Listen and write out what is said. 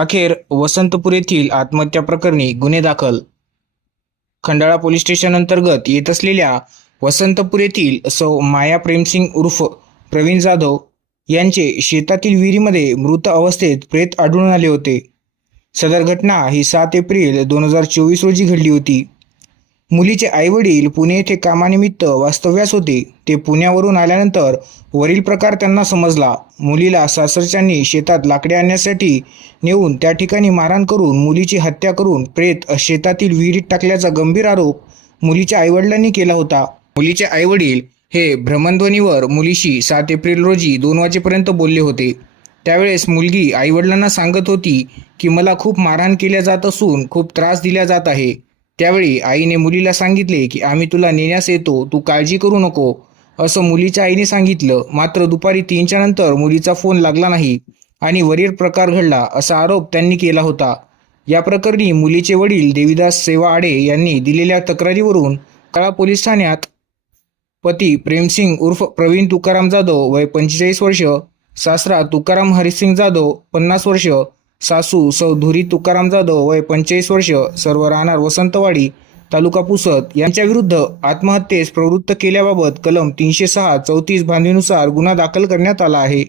अखेर वसंतपूर येथील आत्महत्या प्रकरणी गुन्हे दाखल. खंडाळा पोलीस स्टेशन अंतर्गत येत असलेल्या वसंतपूर येथील सौ माया प्रेमसिंग उर्फ प्रवीण जाधव यांचे शेतातील विहिरीमध्ये मृत अवस्थेत प्रेत आढळून आले होते. सदर घटना ही सात एप्रिल दोन हजार चोवीस रोजी घडली होती. मुलीचे आईवडील पुणे येथे कामानिमित्त वास्तव्यास होते. ते पुण्यावरून आल्यानंतर वरील प्रकार त्यांना समजला. मुलीला सासरच्यांनी शेतात लाकडे आणण्यासाठी नेऊन त्या ठिकाणी मारहाण करून मुलीची हत्या करून प्रेत शेतातील विहिरीत टाकल्याचा गंभीर आरोप मुलीच्या आईवडिलांनी केला होता. मुलीचे आईवडील हे भ्रमणध्वनीवर मुलीशी सात एप्रिल रोजी दोन वाजेपर्यंत बोलले होते. त्यावेळेस मुलगी आईवडिलांना सांगत होती की मला खूप मारहाण केल्या जात असून खूप त्रास दिला जात आहे. त्यावेळी आईने मुलीला सांगितले की आम्ही तुला नेण्यास येतो तू काळजी करू नको. असं मुलीच्या आईने सांगितलं. मात्र दुपारी तीनच्या नंतर मुलीचा फोन लागला नाही आणि वरील प्रकार घडला असा आरोप त्यांनी केला होता. या प्रकरणी मुलीचे वडील देवीदास सेवा आडे यांनी दिलेल्या तक्रारीवरून कळा पोलीस ठाण्यात पती प्रेमसिंग उर्फ प्रवीण तुकाराम जाधव वय पंचेचाळीस वर्ष सासरा तुकाराम हरिसिंग जाधव पन्नास वर्ष सासू सौ धुरी तुकाराम जाधव वय पंचेचाळीस वर्ष सर्व राहणार वसंतवाडी तालुका पुसद. यांच्या विरुद्ध आत्महत्येस प्रवृत्त केल्याबाबत कलम तीनशे सहा चौतीस बांधीनुसार गुन्हा दाखल करण्यात आला आहे.